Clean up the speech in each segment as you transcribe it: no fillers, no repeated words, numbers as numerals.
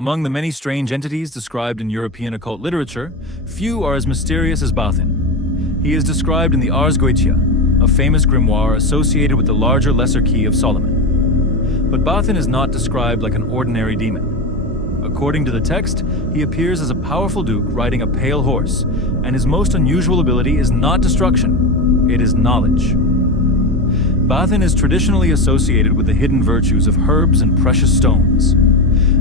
Among the many strange entities described in European occult literature, few are as mysterious as Bathin. He is described in the Ars Goetia, a famous grimoire associated with the larger Lesser Key of Solomon. But Bathin is not described like an ordinary demon. According to the text, he appears as a powerful duke riding a pale horse, and his most unusual ability is not destruction, it is knowledge. Bathin is traditionally associated with the hidden virtues of herbs and precious stones.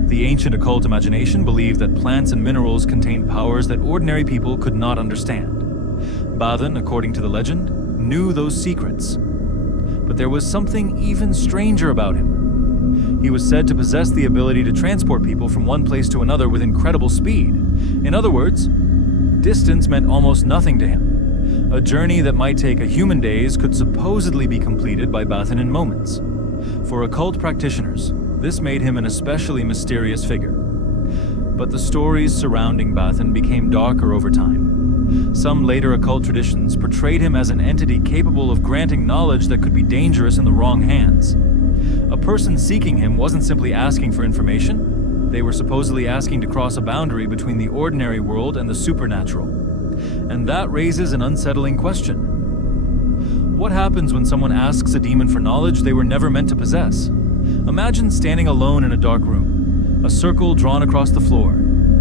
The ancient occult imagination believed that plants and minerals contained powers that ordinary people could not understand. Bathin, according to the legend, knew those secrets. But there was something even stranger about him. He was said to possess the ability to transport people from one place to another with incredible speed. In other words, distance meant almost nothing to him. A journey that might take a human days could supposedly be completed by Bathin in moments. For occult practitioners, this made him an especially mysterious figure. But the stories surrounding Bathin became darker over time. Some later occult traditions portrayed him as an entity capable of granting knowledge that could be dangerous in the wrong hands. A person seeking him wasn't simply asking for information. They were supposedly asking to cross a boundary between the ordinary world and the supernatural. And that raises an unsettling question. What happens when someone asks a demon for knowledge they were never meant to possess? Imagine standing alone in a dark room, a circle drawn across the floor,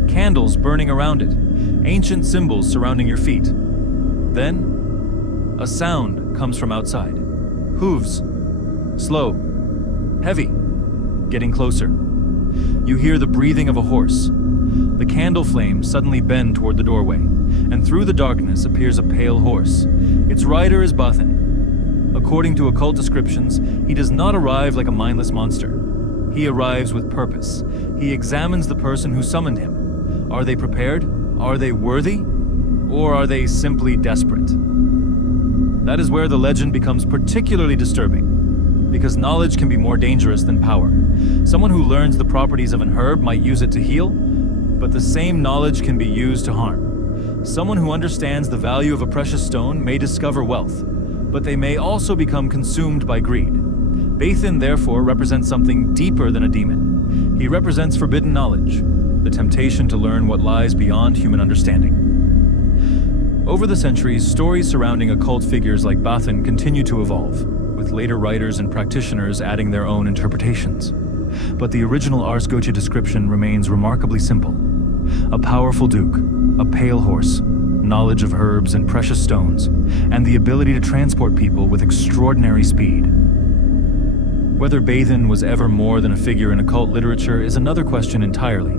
candles burning around it, ancient symbols surrounding your feet. Then, a sound comes from outside. Hooves. Slow. Heavy. Getting closer. You hear the breathing of a horse. The candle flames suddenly bend toward the doorway, and through the darkness appears a pale horse. Its rider is Bathin. According to occult descriptions, he does not arrive like a mindless monster. He arrives with purpose. He examines the person who summoned him. Are they prepared? Are they worthy? Or are they simply desperate? That is where the legend becomes particularly disturbing, because knowledge can be more dangerous than power. Someone who learns the properties of an herb might use it to heal, but the same knowledge can be used to harm. Someone who understands the value of a precious stone may discover wealth, but they may also become consumed by greed. Bathin therefore represents something deeper than a demon. He represents forbidden knowledge, the temptation to learn what lies beyond human understanding. Over the centuries, stories surrounding occult figures like Bathin continue to evolve, with later writers and practitioners adding their own interpretations. But the original Ars Goetia description remains remarkably simple. A powerful duke, a pale horse, knowledge of herbs and precious stones, and the ability to transport people with extraordinary speed. Whether Bathin was ever more than a figure in occult literature is another question entirely.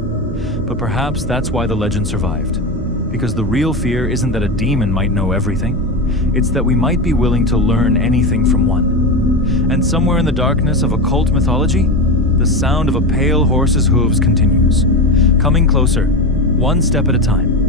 But perhaps that's why the legend survived. Because the real fear isn't that a demon might know everything, it's that we might be willing to learn anything from one. And somewhere in the darkness of occult mythology, the sound of a pale horse's hooves continues, coming closer, one step at a time.